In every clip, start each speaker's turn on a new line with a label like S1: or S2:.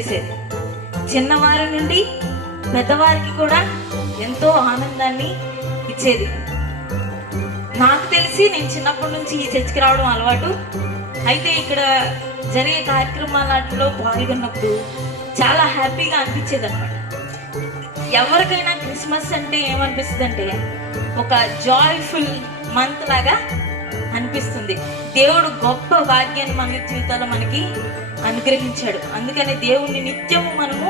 S1: చేసేది. చిన్నవారి నుండి పెద్దవారికి కూడా ఎంతో ఆనందాన్ని ఇచ్చేది. నాకు తెలిసి నేను చిన్నప్పటి నుంచి ఈ చర్చికి రావడం అలవాటు. అయితే ఇక్కడ జరిగే కార్యక్రమాలలో పాల్గొన్నప్పుడు చాలా హ్యాపీగా అనిపించేది అనమాట ఎవరికైనా క్రిస్మస్ అంటే ఏమనిపిస్తుంది అంటే ఒక జాయ్ఫుల్ మంత్ లాగా అనిపిస్తుంది. దేవుడు గొప్ప భాగ్యాన్ని మన జీవితాల్లో మనకి అనుగ్రహించాడు. అందుకని దేవుణ్ణి నిత్యము మనము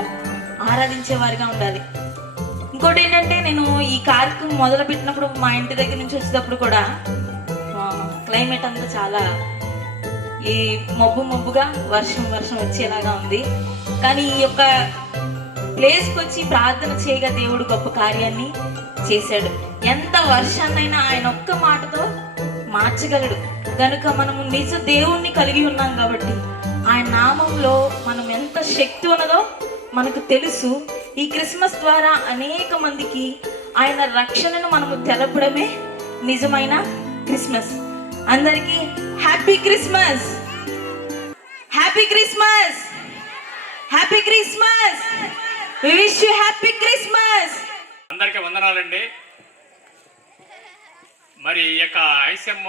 S1: ఆరాధించేవారిగా ఉండాలి. ఇంకోటి ఏంటంటే నేను ఈ కార్యక్రమం మొదలు పెట్టినప్పుడు మా ఇంటి దగ్గర నుంచి వచ్చేటప్పుడు కూడా క్లైమేట్ అంతా చాలా ఈ మబ్బు మబ్బుగా వర్షం వర్షం వచ్చేలాగా ఉంది. కానీ ఈ యొక్క ప్లేస్కి వచ్చి ప్రార్థన చేయగా దేవుడు గొప్ప కార్యాన్ని చేశాడు. ఎంత వర్షాన్నైనా ఆయన ఒక్క మాటతో మార్చగలడు. కనుక మనము నిజ దేవుణ్ణి కలిగి ఉన్నాం కాబట్టి ఆయన నామంలో మనం ఎంత శక్తి ఉన్నదో మనకు తెలుసు. ఈ క్రిస్మస్ ద్వారా అనేక మందికి ఆయన రక్షణను మనము తెలపడమే నిజమైన క్రిస్మస్. అందరికీ happy Christmas! Happy Christmas! Happy Christmas! We wish you happy Christmas
S2: అందరికీ వందనాలండి. మరి ఈ యొక్క ఐసెమ్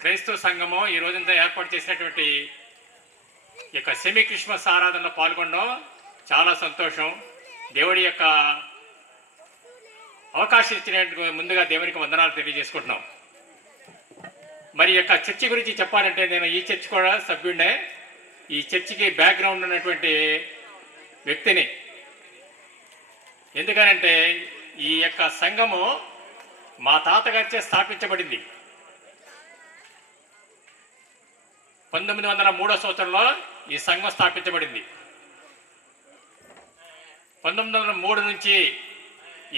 S2: క్రైస్తవ సంఘము ఈ రోజంతా ఏర్పాటు చేసినటువంటి ఈ యొక్క సెమీ క్రిస్మస్ ఆరాధనలో పాల్గొనడం చాలా సంతోషం. దేవుడి యొక్క అవకాశం ఇచ్చినట్టు ముందుగా దేవునికి వందనాలు తెలియజేసుకుంటున్నాం. మరి ఈ యొక్క చర్చి గురించి చెప్పాలంటే నేను ఈ చర్చి కూడా సభ్యుడినే. ఈ చర్చికి బ్యాక్గ్రౌండ్ ఉన్నటువంటి వ్యక్తిని. ఎందుకనంటే ఈ యొక్క సంఘము మా తాతగారిచే స్థాపించబడింది. పంతొమ్మిది వందల మూడో సంవత్సరంలో ఈ సంఘం స్థాపించబడింది. పంతొమ్మిది వందల మూడు నుంచి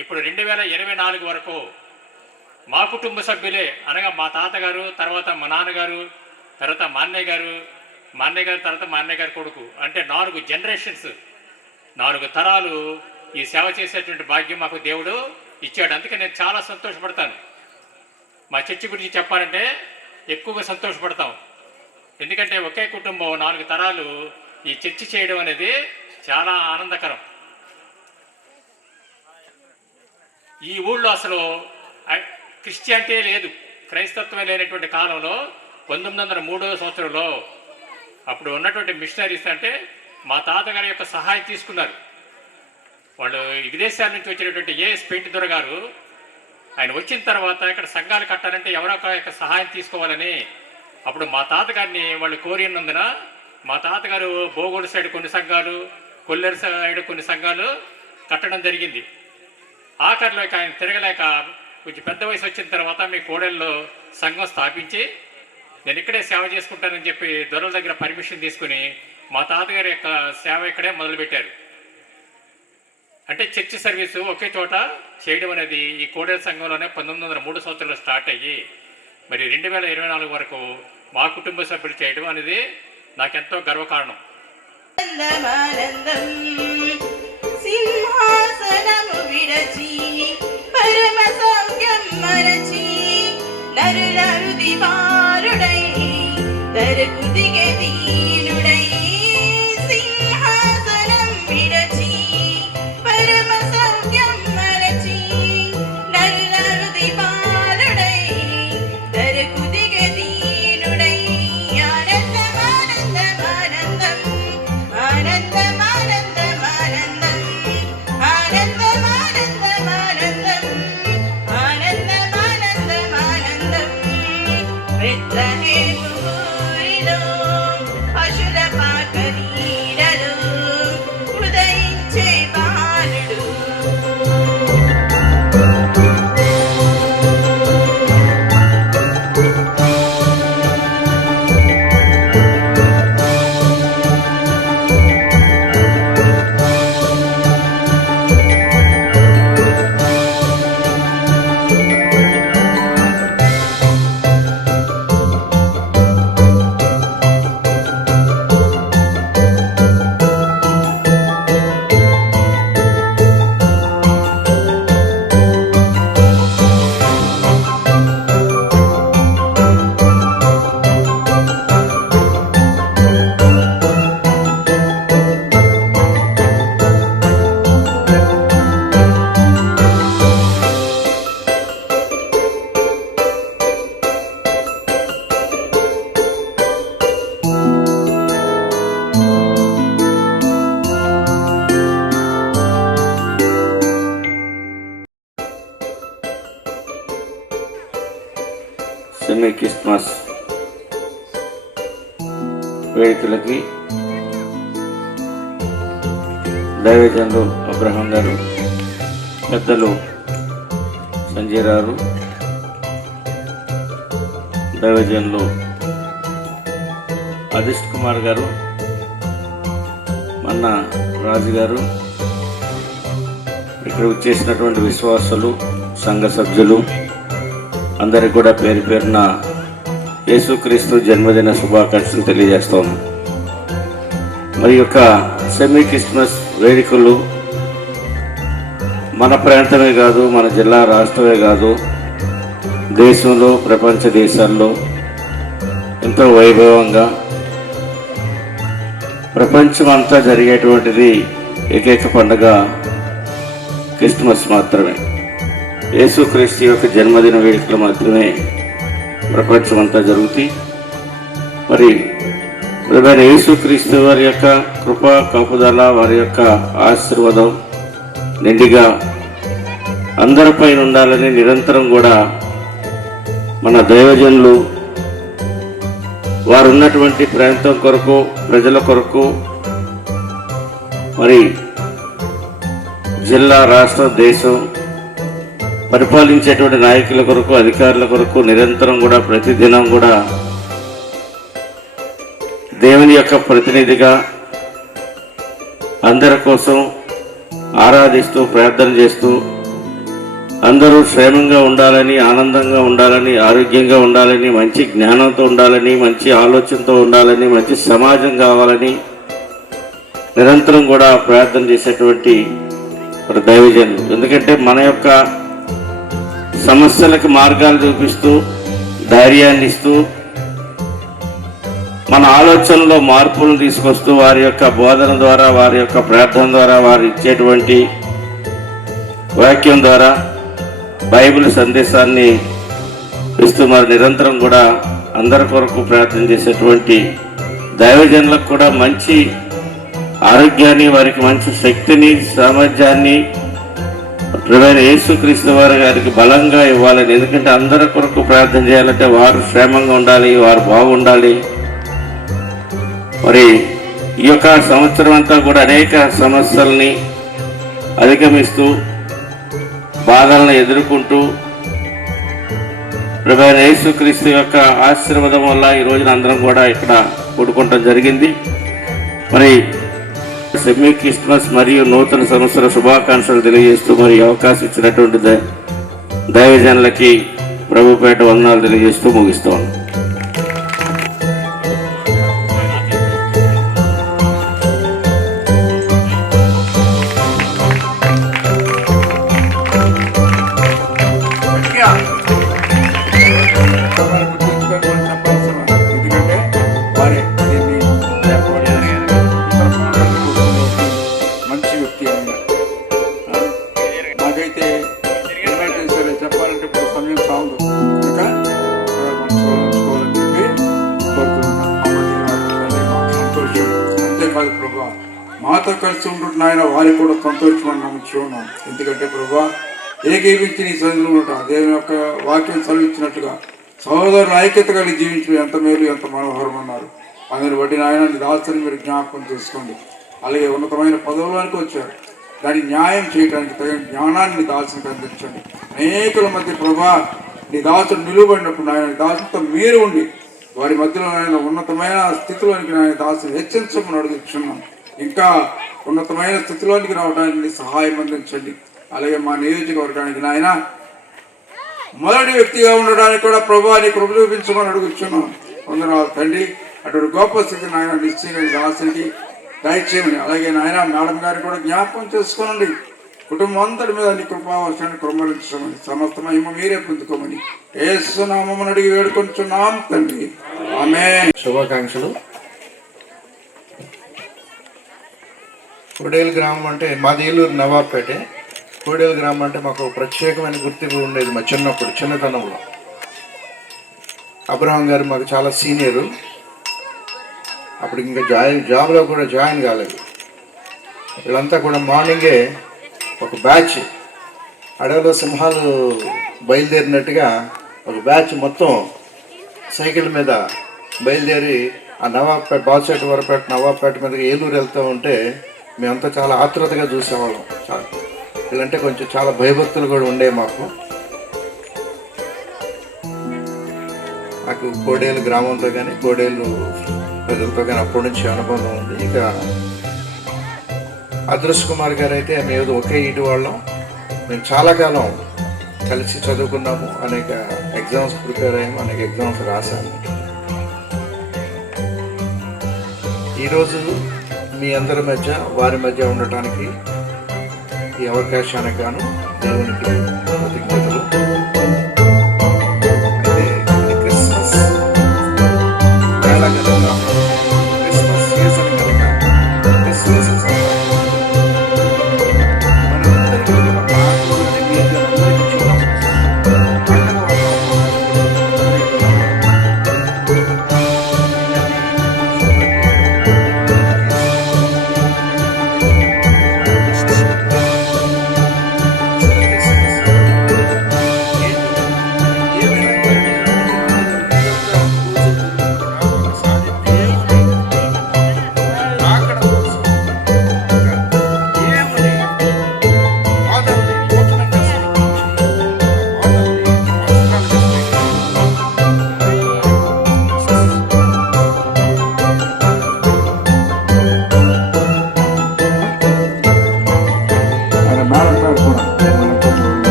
S2: ఇప్పుడు రెండు వేల ఇరవై నాలుగు వరకు మా కుటుంబ సభ్యులే అనగా మా తాతగారు తర్వాత మా నాన్నగారు తర్వాత మా అన్నయ్య గారు మా అన్నయ్య గారు తర్వాత మా అన్నయ్య గారి కొడుకు అంటే నాలుగు జనరేషన్స్ నాలుగు తరాలు ఈ సేవ చేసేటువంటి భాగ్యం మాకు దేవుడు ఇచ్చాడు. అందుకే నేను చాలా సంతోషపడతాను. మా చర్చి గురించి చెప్పాలంటే ఎక్కువగా సంతోషపడతాం. ఎందుకంటే ఒకే కుటుంబం నాలుగు తరాలు ఈ చర్చి చేయడం అనేది చాలా ఆనందకరం. ఈ ఊళ్ళో అసలు క్రిస్టియానిటీ లేదు. క్రైస్తత్వం లేనటువంటి కాలంలో పంతొమ్మిది వందల మూడవ సంవత్సరంలో అప్పుడు ఉన్నటువంటి మిషనరీస్ అంటే మా తాతగారి యొక్క సహాయం తీసుకున్నారు. వాళ్ళు విదేశాల నుంచి వచ్చినటువంటి ఏఎస్ పెయింటిదొర గారు ఆయన వచ్చిన తర్వాత ఇక్కడ సంఘాలు కట్టాలంటే ఎవరో ఒక యొక్క సహాయం తీసుకోవాలని అప్పుడు మా తాతగారిని వాళ్ళు కోరినందున మా తాతగారు బోగోలు సైడ్ కొన్ని సంఘాలు కొల్లేరు సైడ్ కొన్ని సంఘాలు కట్టడం జరిగింది. ఆఖరిలోకి ఆయన తిరగలేక కొంచెం పెద్ద వయసు వచ్చిన తర్వాత మీ కోడెల్లో సంఘం స్థాపించి నేను ఇక్కడే సేవ చేసుకుంటానని చెప్పి దొరల దగ్గర పర్మిషన్ తీసుకుని మా తాతగారి యొక్క సేవ ఇక్కడే మొదలుపెట్టారు. అంటే చర్చ్ సర్వీసు ఒకే చోట చేయడం అనేది ఈ కోడేరు సంఘంలోనే పంతొమ్మిది వందల మూడు సంవత్సరంలో స్టార్ట్ అయ్యి మరి రెండు వేల ఇరవై నాలుగు వరకు మా కుటుంబ సభ్యులు చేయడం అనేది నాకెంతో గర్వకారణం.
S3: ఆనందమానందం సింహాసనము విరచి పరమ సౌఖ్యం మరచి నరులరు దివారుడై
S4: దైవజనులు అబ్రహం గారు పెద్దలు సంజయ్ గారు దైవజనులు అదిష్ కుమార్ గారు మన్న రాజు గారు ఇక్కడ వచ్చేసినటువంటి విశ్వాసులు సంఘ సభ్యులు అందరికి కూడా పేరు పేరున యేసుక్రీస్తు జన్మదిన శుభాకాంక్షలు తెలియజేస్తాము మరి యొక్క సెమీ క్రిస్మస్ వేడుకలు మన ప్రాంతమే కాదు మన జిల్లా రాష్ట్రమే కాదు దేశంలో ప్రపంచ దేశాల్లో ఎంతో వైభవంగా ప్రపంచం అంతా జరిగేటువంటిది ఏకైక పండుగ క్రిస్మస్ మాత్రమే. యేసుక్రీస్తు యొక్క జన్మదిన వేడుకలు మాత్రమే ప్రపంచం అంతా జరుగుతాయి. మరి ప్రభువైన యేసుక్రీస్తు వారి యొక్క కృప కాపుదల వారి యొక్క ఆశీర్వాదం నిండిగా అందరిపైన ఉండాలని నిరంతరం కూడా మన దైవజనులు వారు ఉన్నటువంటి ప్రాంతం కొరకు ప్రజల కొరకు మరి జిల్లా రాష్ట్ర దేశం పరిపాలించేటువంటి నాయకుల కొరకు అధికారుల కొరకు నిరంతరం కూడా ప్రతిదినం కూడా దేవుని యొక్క ప్రతినిధిగా అందరి కోసం ఆరాధిస్తూ ప్రార్థన చేస్తూ అందరూ క్షేమంగా ఉండాలని ఆనందంగా ఉండాలని ఆరోగ్యంగా ఉండాలని మంచి జ్ఞానంతో ఉండాలని మంచి ఆలోచనతో ఉండాలని మంచి సమాజం కావాలని నిరంతరం కూడా ప్రార్థన చేసేటువంటి ఒక దైవజనులు ఎందుకంటే మన యొక్క సమస్యలకు మార్గాలు చూపిస్తూ ధైర్యాన్ని ఇస్తూ మన ఆలోచనలో మార్పులు తీసుకొస్తూ వారి యొక్క బోధన ద్వారా వారి యొక్క ప్రార్థన ద్వారా వారు ఇచ్చేటువంటి వాక్యం ద్వారా బైబిల్ సందేశాన్ని ఇస్తూ మరి నిరంతరం కూడా అందరి కొరకు ప్రార్థన చేసేటువంటి దైవజనులకు కూడా మంచి ఆరోగ్యాన్ని వారికి మంచి శక్తిని సామర్థ్యాన్ని ప్రభువైన యేసుక్రీస్తు వారి గారికి బలంగా ఇవ్వాలని. ఎందుకంటే అందరి కొరకు ప్రార్థన చేయాలంటే వారు క్షేమంగా ఉండాలి వారు బాగుండాలి. మరి ఈ యొక్క సంవత్సరం అంతా కూడా అనేక సమస్యల్ని అధిగమిస్తూ బాధలను ఎదుర్కొంటూ ప్రభా యేసుక్రీస్తు యొక్క ఆశీర్వాదం వల్ల ఈ రోజున అందరం కూడా ఇక్కడ కూడుకోవటం జరిగింది. మరి సెమీ క్రిస్మస్ మరియు నూతన సంవత్సర శుభాకాంక్షలు తెలియజేస్తూ మరి అవకాశం ఇచ్చినటువంటి ద- దైవజనులకి ప్రభుపేట వందనాలు తెలియజేస్తూ ముగిస్తూ
S5: మాతో ఆయన వారికి కూడా సంతోషమని అని ఉన్నాం ఎందుకంటే ప్రభా ఏకీపించి నీ సన్నిధిలో ఉంటా దేవుని యొక్క వాక్యం చదివించినట్టుగా సహోదరుల ఐక్యత కలిగి జీవించడం ఎంత మేలు ఎంత మనోహరం అన్నారు. అందుని బట్టి నాయన నీ దాసుని మీరు జ్ఞాపకం చేసుకోండి. అలాగే ఉన్నతమైన పదవులకు వచ్చారు. దాన్ని న్యాయం చేయడానికి తగిన జ్ఞానాన్ని దాసునికి అందించండి. అనేకుల మధ్య ప్రభా నీ దాసుడు నిలువబడినప్పుడు నాయన దాసులతో దాసుతో మీరు ఉండి వారి మధ్యలో ఆయన ఉన్నతమైన స్థితిలోనికి నాయన దాసుని హెచ్చరించమని అడుగుతున్నాను ఇంకా ఉన్నతమైన స్థితిలోనికి రావడానికి సహాయం అందించండి. అలాగే మా నియోజకవర్గానికి నాయన మొదటి వ్యక్తిగా ఉండడానికి కూడా ప్రభాని కృప చూపించమని అడుగుతున్నాం వందనాలు తండ్రి. అటువంటి గొప్ప స్థితి నాయన నిశ్చయ దాసునికి దయచేయమని. అలాగే నాయన మేడం గారిని కూడా జ్ఞాపకం చేసుకోనండి. కుటుంబం అంతటి మీద నీ కృపావర్షాన్ని కుమ్మరించమని సమస్త మహిమ మీరే పొందుకోమని. ఏసునామని అడిగి వేడుకొంచున్నాం తండ్రి. ఆమె
S6: శుభాకాంక్షలు. కోడేలు గ్రామం అంటే మాది ఏలూరు నవాబ్పేటే. కోడేలు గ్రామం అంటే మాకు ప్రత్యేకమైన గుర్తింపు ఉండేది మా చిన్నప్పుడు చిన్నతనంలో. అబ్రహం గారు మాకు చాలా సీనియరు. అప్పుడు ఇంకా జాయిన్ జాబ్లో కూడా జాయిన్ కాలేదు. వీళ్ళంతా కూడా మార్నింగే ఒక బ్యాచ్ అడవిలో సింహాలు బయలుదేరినట్టుగా ఒక బ్యాచ్ మొత్తం సైకిల్ మీద బయలుదేరి ఆ నవాబ్పేట బాద్షాట్ వరపేట నవాబ్పేట మీదకి ఏలూరు వెళ్తూ ఉంటే మేమంతా చాలా ఆతృతగా చూసేవాళ్ళం. చాలా. వీళ్ళంటే కొంచెం చాలా భయభక్తులు కూడా ఉండే మాకు. నాకు కోడేలు గ్రామంతో కానీ కోడేలు ప్రజలతో కానీ అప్పటి నుంచి అనుబంధం ఉంది. ఇక అదృష్ కుమార్ గారు అయితే మేము ఒకే ఇంటి వాళ్ళం. మేము చాలా కాలం కలిసి చదువుకున్నాము. అనేక ఎగ్జామ్స్ ప్రిపేర్ అయ్యాము. అనేక ఎగ్జామ్స్ రాశాము ఈరోజు మీ అందరి మధ్య వారి మధ్య ఉండటానికి ఈ అవకాశానికి గాను దేవునికి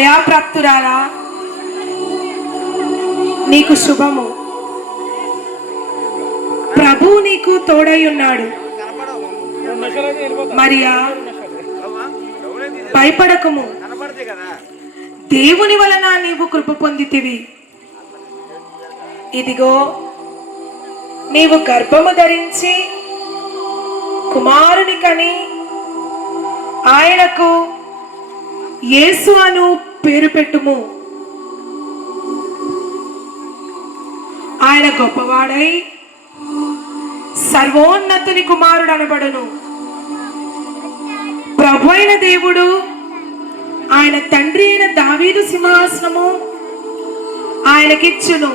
S7: దయాప్రాప్తురాలా? నీకు శుభము. ప్రభు నీకు తోడై ఉన్నాడు. మరియా భయపడకము. దేవుని వలన నీవు కృప పొందితివి. ఇదిగో నీవు గర్భము ధరించి కుమారుని కని ఆయనకు యేసు అను పేరు పెట్టుము. ఆయన గొప్పవాడై సర్వోన్నతుని కుమారుడు అనబడును. ప్రభు అయిన దేవుడు ఆయన తండ్రి అయిన దావీదు సింహాసనము ఆయనకిచ్చును.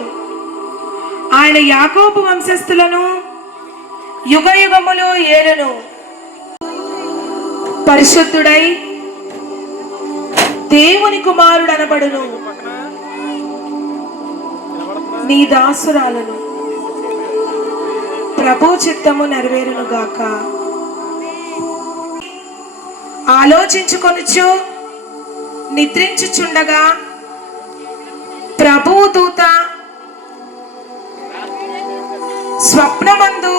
S7: ఆయన యాకోబు వంశస్థులను యుగ యుగములు ఏలును. పరిశుద్ధుడై దేవుని కుమారుడు అనబడును. నీ దాసురాలను ప్రభు చిత్తము నెరవేరును గాక. ఆలోచించుకొనుచు నిద్రించుచుండగా ప్రభు దూత స్వప్నమందు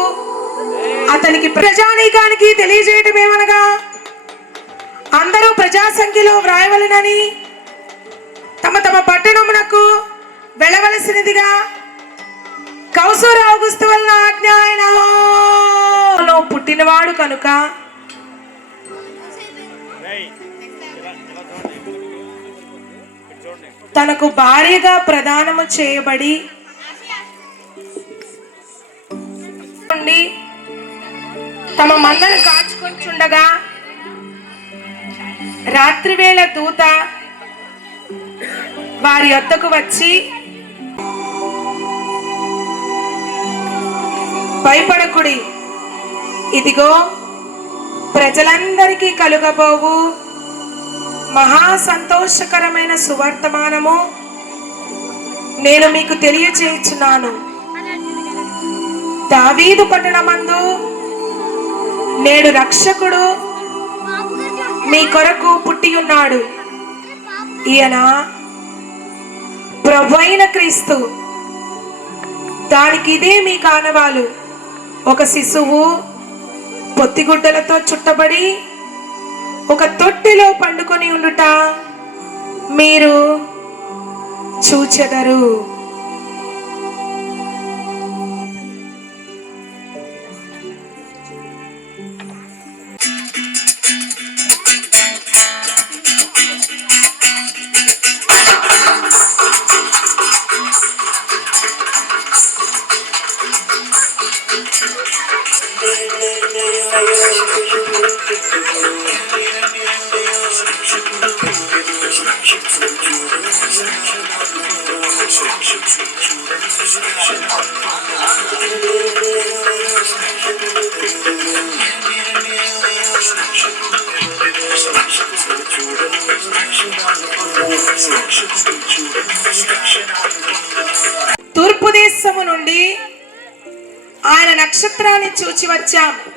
S7: అతనికి ప్రజానీకానికి తెలియజేయటం ఏమనగా అందరూ ప్రజా సంఖ్యలో వ్రాయవలనని తమ తమ పట్టణమునకు వెళ్ళవలసినదిగా కౌసూర ఔగుస్తు వలన ఆజ్ఞ ఆయనలో పుట్టినవాడు కనుక తనకు భార్యగా ప్రదానము చేయబడి తమ మందను కాచుకొంచుండగా రాత్రివేళ దూత వారి వద్దకు వచ్చి భయపడకుడి. ఇదిగో ప్రజలందరికీ కలుగబోవు మహా సంతోషకరమైన సువర్తమానము నేను మీకు తెలియచేయుచున్నాను. దావీదు పట్టణమందు నేడు రక్షకుడు మీ కొరకు పుట్టి ఉన్నాడు. ఈయన ప్రభైన క్రీస్తు. దానికి ఇదే మీ కానవాలు. ఒక శిశువు పొత్తిగుడ్డలతో చుట్టబడి ఒక తొట్టిలో పండుకొని ఉండుట మీరు చూచెదరు.
S8: తూర్పు దేశము నుండి ఆయన నక్షత్రాన్ని చూచి వచ్చాము.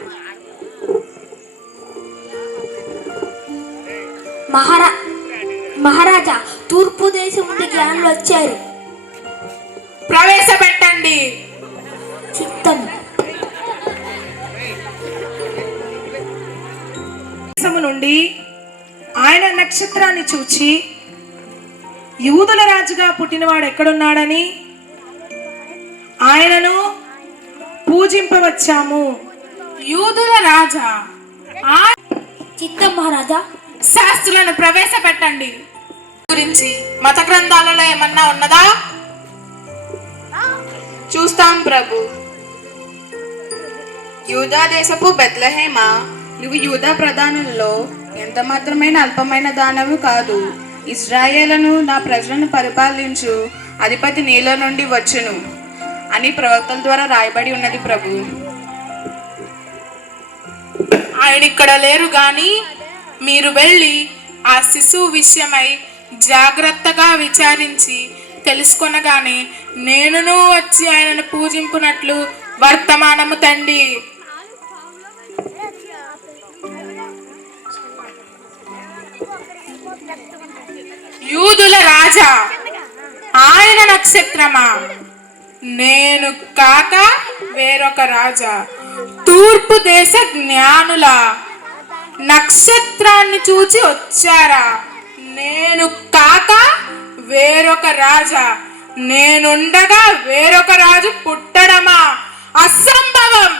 S9: మహారా మహారాజా తూర్పు దేశం నుండి జ్ఞానులు వచ్చారు.
S8: ప్రవేశపెట్టండి.
S9: చిత్తం
S8: నుండి ఆయన నక్షత్రాన్ని చూచి యూదుల రాజుగా పుట్టినవాడు ఎక్కడున్నాడని ఆయనను పూజింపవచ్చాము. యూదుల రాజా? ఆ
S9: చిత్తం మహారాజా.
S8: శాస్త్రులను ప్రవేశపెట్టండి. గురించి మత గ్రంథాలలో ఏమన్నా ఉన్నదా?
S10: చూస్తాం ప్రభు. యూదా దేశపు బెత్లహేమ? నువ్వు యూదా ప్రధానుల్లో ఎంత మాత్రమైన అల్పమైన దానవు కాదు. ఇజ్రాయేలను నా ప్రజలను పరిపాలించు అధిపతి నీలో నుండి వచ్చును అని ప్రవక్తల ద్వారా రాయబడి ఉన్నది ప్రభు.
S8: ఆయన ఇక్కడ లేరు కానీ మీరు వెళ్ళి ఆ శిశువు విషయమై జాగ్రత్తగా విచారించి తెలుసుకొనగానే నేనును వచ్చి ఆయనను పూజింపునట్లు వర్తమానము తండి. యూదుల రాజా ఆయన నక్షత్రమా? నేను కాక వేరొక రాజా. తూర్పు దేశ జ్ఞానుల. నక్షత్రాన్ని చూచి వచ్చారా? నేను కాక వేరొక రాజా. నేనుండగా వేరొక రాజు పుట్టడమా? అసంభవం!